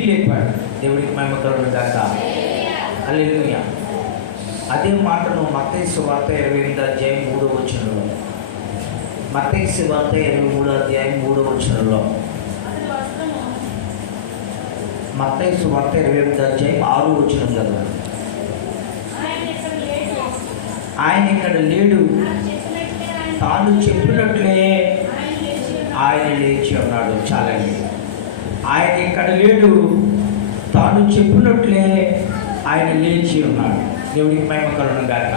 తిరిగి లేపాడు. దేవుడికి మహిమ కలుగును గాక. హల్లెలూయా. అదే మాటను మత్తయి సువార్త 28వ అధ్యాయం 3వ వచనంలో, మత్తయి సువార్త 23వ అధ్యాయం 3వ వచనంలో, మత్తయి సువార్త 28వ అధ్యాయం 6వ వచనం కదా, ఆయన ఇక్కడ లేడు, తాను చెప్పినట్లే ఆయన లేచి ఉన్నాడు. చాలండి. ఆయన ఇక్కడ లేడు, తాను చెప్పినట్లే ఆయన లేచి ఉన్నాడు. దేవుడికి మహిమ కలుగును గాక.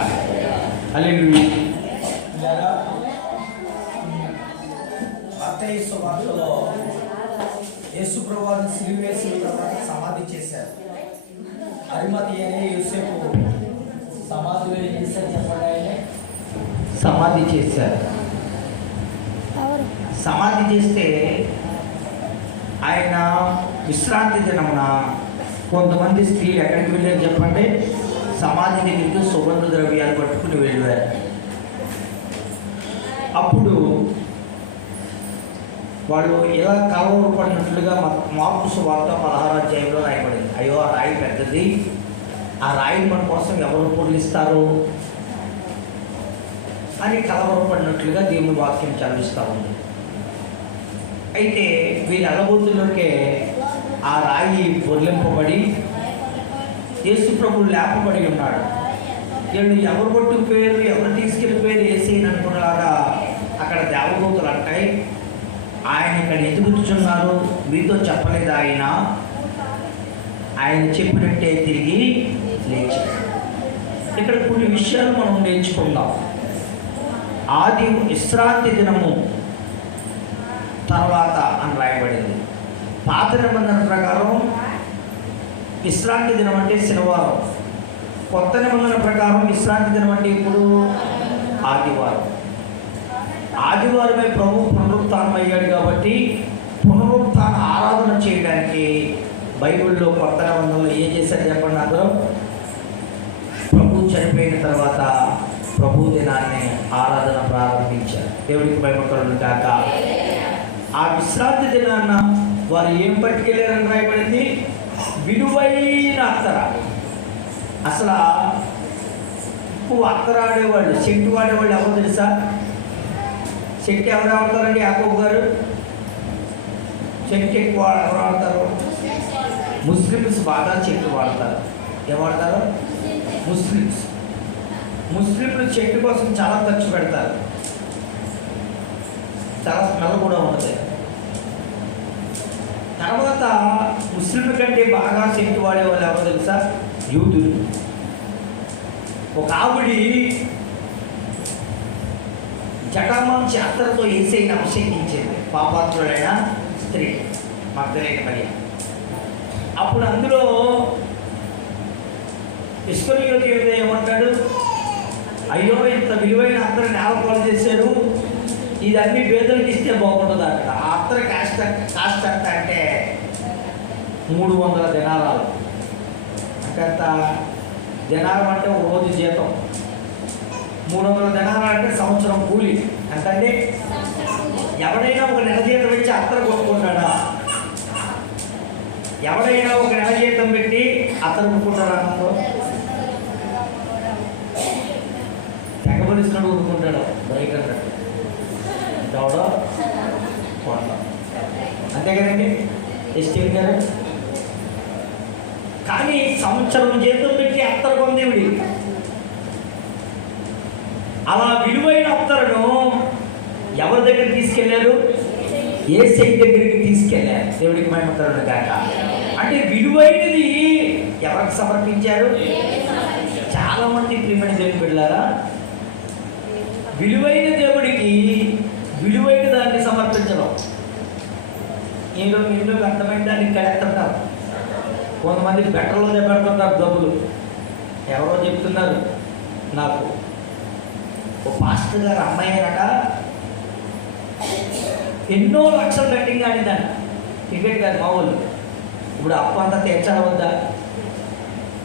హల్లెలూయా. మత్తయి సువార్తలో యేసు ప్రభువుని సిలువ వేసిన తర్వాత సమాధి చేశారు. అరిమతయి అనే యోసేపు సమాధిలో ఏం చేశారు చెప్పండి? ఆయనే సమాధి చేశారు. సమాధి చేస్తే ఆయన విశ్రాంతి దినమున కొంతమంది స్త్రీలు ఎక్కడికి వెళ్ళారు చెప్పండి? సమాధి దగ్గరికి సుగంధ ద్రవ్యాలు పట్టుకుని వెళ్ళారు. అప్పుడు వాళ్ళు ఇలా కలవరపడినట్లుగా మార్కు సువార్త 16వ అధ్యాయంలో రాయబడింది. అయ్యో, ఆ రాయి పెద్దది, ఆ రాయి మన కోసం ఎవరు పొర్లిస్తారు అని కలవరపడినట్లుగా దేవుని వాక్యం చదివిస్తూ ఉంది. అయితే వీరి అలబోతుల్లోకే ఆ రాయి పొర్లింపబడి యేసు ప్రభువు లేపబడి ఉన్నాడు. వీళ్ళు ఎవరు పట్టుకుపోయారు, ఎవరు తీసుకెళ్ళిపోయారు యేసయ్యని అనుకున్నలాగా అక్కడ దేవదూతలు అంటాయి. ఆయన ఇక్కడ ఎదుగుతున్నారు, మీతో చెప్పలేదు ఆయన చెప్పినట్టే తిరిగి లేచి. ఇక్కడ కొన్ని విషయాలు మనం నేర్చుకుందాం. ఆది విశ్రాంతి దినము తర్వాత అని రాయబడింది. పాత నిబంధన ప్రకారం విశ్రాంతి దినం అంటే శనివారం. కొత్త నిబంధన ప్రకారం విశ్రాంతి దినం అంటే ఇప్పుడు ఆదివారం. ఆదివారమే ప్రభు పునరుత్థానం అయ్యాడు కాబట్టి పునరుత్థాన ఆరాధన చేయడానికి బైబిల్లో కొత్త నిబంధనలు ఏం చేశారు చెప్పండి? అందరూ ప్రభు చనిపోయిన తర్వాత ప్రభు దినాన్ని ఆరాధన ప్రారంభించారు. దేవుడికి మహిమ కలుగును గాక. ఆ విశ్రాంతి దినాన్న వారు ఏం పట్టుకెళ్ళారని రాయబడింది? విలువైన అత్తర. అసలు ఉప్పు అత్తర ఆడేవాళ్ళు, చెట్టు వాడేవాళ్ళు ఎవరు తెలుసా? చెట్టు ఎవరు ఆడతారండి? యాకోబు గారు చెట్టు ఎక్కువ ఎవరు ఆడతారు? ముస్లిమ్స్ బాగా చెట్టు వాడతారు. ఏం వాడతారు? ముస్లింలు చెట్టు కోసం చాలా ఖర్చు పెడతారు. చాలా స్మెల్ కూడా ఉంటుంది. తర్వాత ముస్లింల కంటే బాగా చెట్టు వాడేవాళ్ళు ఎవరో తెలుసా? యూదులు. ఒక ఆవిడి జటామాంసి అత్తరతో యేసయ్యని అభిషేకించింది, పాపాత్రుడైన స్త్రీ మగ్దలేని మరియ. అప్పుడు అందులో ఇస్కరియోతు ఏమంటాడు? అయ్యో, ఇంత విలువైన అత్తరు నేలపాలు చేశారు, ఇది అన్ని పేదలకు ఇస్తే బాగుంటుంది అంట. ఆ అత్తరు కాస్ట్ ఎంత అంటే 300 దినారాలు. అంత దినారం అంటే ఒక రోజు జీతం. 300 దినారాలు అంటే సంవత్సరం కూలి. ఎంతండి? ఎవడైనా ఒక నెల జీతం ఇచ్చి అత్తరు కొట్టుకుంటాడా? ఎవడైనా ఒక నెల జీతం పెట్టి అత్తరు కొట్టుకుంటాడా? అనుకో, తెగబలిసినట్టు కొనుక్కుంటాడు. బైక్ అన్నట్టు ఎవడో కొంటాం, అంతే కదండి? ఎస్టీవీ గారు. కానీ సంవత్సరం జీతం పెట్టి అత్తరు కొందేవిడి. అలా విలువైన అత్తరును ఎవరి దగ్గర తీసుకెళ్లారు? యేసయ్య దగ్గరికి తీసుకెళ్లారు. దేవుడికి మహిమ కలుగును గాక. అంటే విలువైనది ఎవరికి సమర్పించారు? చాలా మంది ప్రియమైన దేవుని బిడ్డలారా, విలువైన దేవుడికి విలువైన దాన్ని సమర్పించడం. ఏదో ఎన్నో అర్థమైన దాన్ని కడెత్తుంటారు. కొంతమంది బెట్టర్లోనే పెడుతుంటారు డబ్బులు. ఎవరో చెప్తున్నారు నాకు, ఓ పాస్టర్ గారు అమ్మాయినట ఎన్నో లక్షలు బెట్టింగ్ ఆడిందని. టికెట్ కాదు మామూలు. ఇప్పుడు అప్పు అంతా తీర్చాలి వద్దా?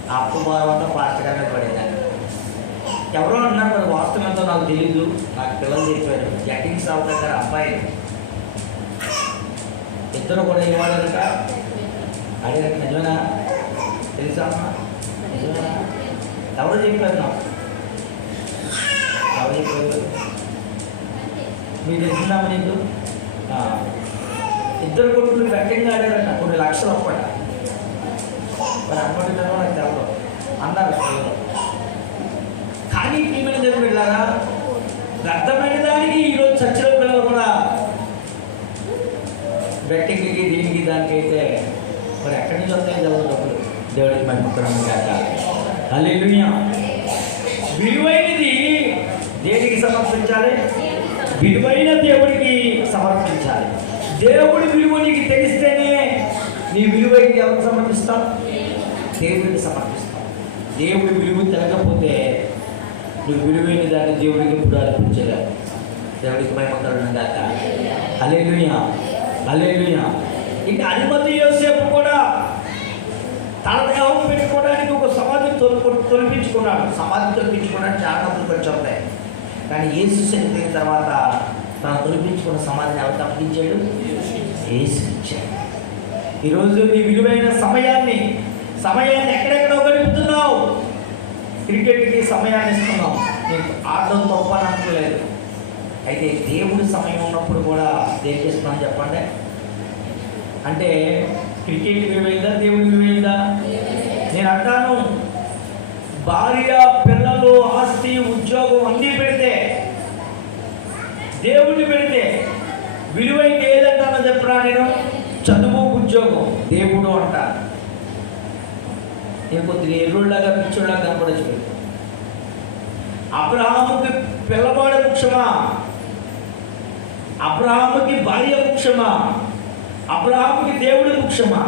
ఆ అప్పు భారం అంతా పాస్టర్ గారినే పడేదాన్ని. ఎవరో అన్నారు, మరి వాస్తవం ఎంతో నాకు తెలీదు, నాకు పిల్లలు చెప్పారు. జటింగ్ సాగు దగ్గర అబ్బాయి ఇద్దరు కూడా ఏవాళ్ళట అడిగారు నిజమేనా? తెలుసా అమ్మా? నిజమేనా? ఎవరు చెప్పారు నాకు? ఎవరు చెప్పారు? మీరు తెలిసిందామా నీకు? ఇద్దరు కొడుకులు గట్టిగా ఆడారంట, కొన్ని లక్షలు ఒక్కట. మరి అనుకుంటున్నారో నాకు తెలదు అన్నారు. కానీ ప్రియమైన దేవుడు వెళ్ళారా, వ్యర్థమైన దానికి ఈరోజు చర్చలో పిల్లలు కూడా బెట్టింగ్కి దీనికి దానికి అయితే మరి ఎక్కడి నుంచి వస్తాయి చదువు డబ్బులు? దేవుడికి మంచి కాక. హల్లెలూయా. విలువైనది దేనికి సమర్పించాలి? విలువైన దేవుడికి సమర్పించాలి. దేవుడి విలువ నీకు తెలిస్తేనే నీ విలువైనది ఎవరికి సమర్పిస్తావు? దేవుడికి సమర్పిస్తావు. దేవుడి విలువ తెలకపోతే నువ్వు విలువైన దాన్ని దేవుడికి ఎప్పుడు అర్పించలేవు. దేవుడికి భయపడతాడు కాక. హల్లెలూయా, హల్లెలూయా. ఇంకా అరిమతయి యోసేపు కూడా తన దేహం పెట్టుకోవడానికి ఒక సమాధి తొలిపించుకున్నాడు. సమాధి తొలిపించుకోవడానికి చాలా డబ్బులు ఖర్చు అవుతాయి. కానీ యేసు చనిపోయిన తర్వాత తను తొలిపించుకున్న సమాధిని ఎవరు తప్పించాడు? యేసు ఇచ్చాడు. ఈరోజు నీ విలువైన సమయాన్ని ఎక్కడెక్కడో గడుపుతున్నావు. క్రికెట్కి సమయాన్ని ఇస్తున్నావు. నీకు ఆడడం తప్ప అనుకోలేదు. అయితే దేవుడి సమయం ఉన్నప్పుడు కూడా దేనికి ఇస్తున్నాను చెప్పండి? అంటే క్రికెట్ విలువైందా? దేవుడి విలువైందా? నేను అంటాను, భార్య, పిల్లలు, ఆస్తి, ఉద్యోగం అన్నీ పెడితే, దేవుడిని పెడితే విలువైంది ఏదంటానో చెప్పరా? నేను చదువు, ఉద్యోగం. దేవుడు అంటాను. నేను కొద్దిగా ఎర్రుళ్ళగా పిచ్చోళ్ళగా కనపడచ్చు. అబ్రహాముకి పిల్లవాడు ముఖ్యమా? అబ్రహాముకి భార్య ముఖ్యమా? అబ్రహాముకి దేవుడు ముఖ్యమా?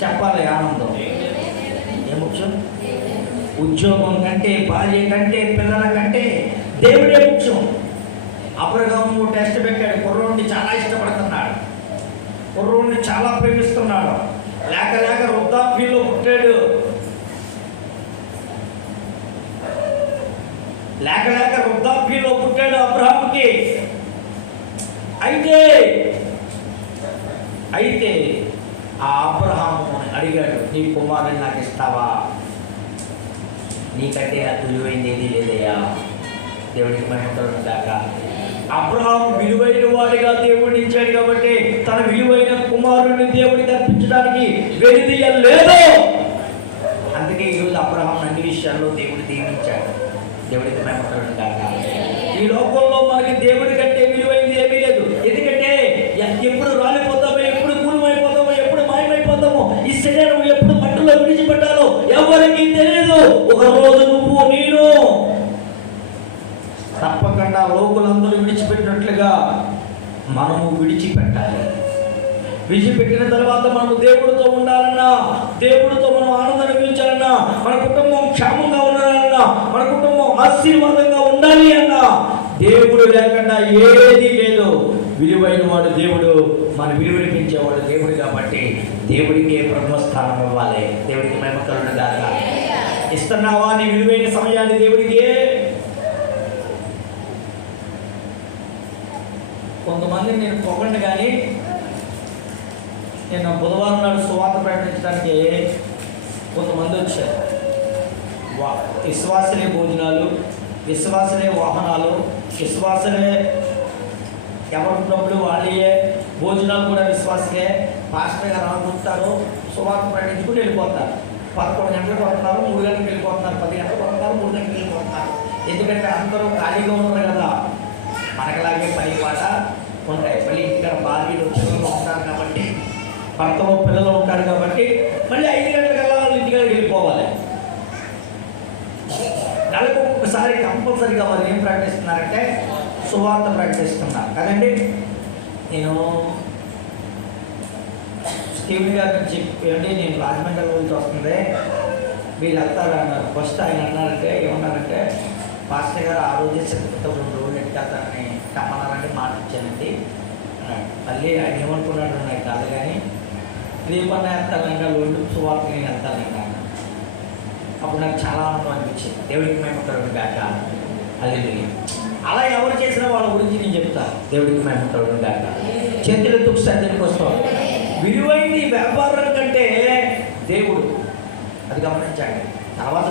చెప్పాలి. ఆనందం ఏ ముఖ్యం? ఉద్యోగం కంటే, భార్య కంటే, పిల్లల కంటే దేవుడే ముఖ్యం. అబ్రహాము టెస్ట్ పెట్టాడు. కుర్రోడిని చాలా ఇష్టపడుతున్నాడు, కుర్రోడిని చాలా ప్రేమిస్తున్నాడు. లేక లేక వృద్ధాప్యంలో పుట్టాడు. లేక లేక వృద్ధాప్యంలో పుట్టాడు అబ్రహాముకి. అయితే ఆ అబ్రహాము అడిగాడు, నీ కుమారుని నాకు ఇస్తావా? నీకంటే నాకు విలువైంది ఏది లేదయ్యా. దేవుడికి మహిమ దాకా. అబ్రహాము విలువైన వాడిగా దేవుడిని ఇచ్చాడు కాబట్టి తన విలువైన కుమారుడిని దేవుడికి అర్పించడానికి వెనుదీయలేదు. అందుకే ఈరోజు అబ్రహాం అన్ని విషయాల్లో దేవుడు దీవించాడు. దేవుడికి మహిమ దాకా. ఈ లోకంలో మనకి దేవుడి కంటే విలువైంది ఏమీ లేదు. ఎందుకంటే ఎప్పుడు రాలిపోతామో, ఎప్పుడు మూలమైపోతామో, ఎప్పుడు మాయమైపోతామో, ఈ శరీరం ఎప్పుడు మట్టిలో విడిచిపెట్టాలో ఎవరికి తెలియదు. ఒక రోజు నువ్వు నేను తప్పకుండా లోకులందరూ విడిచిపెట్టినట్లుగా మనము విడిచిపెట్టాలి. విడిచిపెట్టిన తర్వాత మనము దేవుడితో ఉండాలన్నా, దేవుడితో మనం ఆనందం అనుభవించాలన్నా, మన కుటుంబం క్షేమంగా ఉండాలన్నా, మన కుటుంబం ఆశీర్వాదంగా ఉండాలి అన్నా దేవుడు లేకుండా ఏదీ లేదు. విలువైన వాడు దేవుడు, మన విలువని పెంచేవాడు దేవుడు. కాబట్టి దేవుడికే ప్రథమ స్థానం ఇవ్వాలి. దేవుడికి మహిమ కలుగును గాక. ఇస్తున్నావా నీ విలువైన సమయాన్ని దేవుడికి? కొంతమంది నేను పొగండి, కానీ నేను బుధవారం నాడు సువార్త ప్రకటించడానికి కొంతమంది వచ్చారు. విశ్వాసలే భోజనాలు, విశ్వాసలే వాహనాలు, విశ్వాసలే ఎవరి డబ్బులు వాళ్ళే, భోజనాలు కూడా విశ్వాసలే. పాస్టర్ గారు అనుకుంటారు, సువార్త ప్రకటించుకుని వెళ్ళిపోతారు. 11 గంటలకు వస్తున్నారు, 3 గంటలకు వెళ్ళిపోతున్నారు, 10 గంటలకు వస్తున్నారు, 3 గంటలకు వెళ్ళిపోతున్నారు. ఎందుకంటే అందరూ ఖాళీగా ఉన్నారు కదా. మనకలాగే పని పాట ఉంటాయి. మళ్ళీ ఇంటికాడ భార్యలు పిల్లలు ఉంటారు కాబట్టి, భర్తలో పిల్లలు ఉంటారు కాబట్టి మళ్ళీ 5 గంటలకల్లా వాళ్ళు ఇంటికాడికి వెళ్ళిపోవాలి. నెలకు ఒక్కసారి కంపల్సరీగా వారు ఏం ప్రకటిస్తున్నారంటే సువార్త ప్రకటిస్తున్నారు కదండి. నేను స్టీవెన్ గారిని చెప్పండి, నేను రాజమండ్రి నుంచి వస్తుంది, వీళ్ళు వెళ్తారన్నారు. ఫస్ట్ ఆయన అన్నారంటే ఏమన్నారంటే, పాస్టర్ గారు ఆ రోజే చెప్తా 2 రోజులు ఎట్టుకెళ్తారని రమ్మన్నారంటే మాట ఇచ్చానండి అన్నాడు. మళ్ళీ ఆయన ఏమనుకున్నాడు నాకు కాదు, కానీ రేపన్నా వెళ్తానంట, లోన్లు సువార్త నేను వెళ్తానంట. అప్పుడు నాకు చాలా ఆనందం అనిపించింది. దేవుడికి మేము కలుగును గాక. హల్లెలూయా. అలా ఎవరు చేసినా వాళ్ళ గురించి నేను చెప్తాను. దేవుడికి మేము కలుగును గాక. చేతులెత్తుకు సర్దనికి వస్తాం. విలువైంది వ్యాపారం కంటే దేవుడు. అది గమనించండి. తర్వాత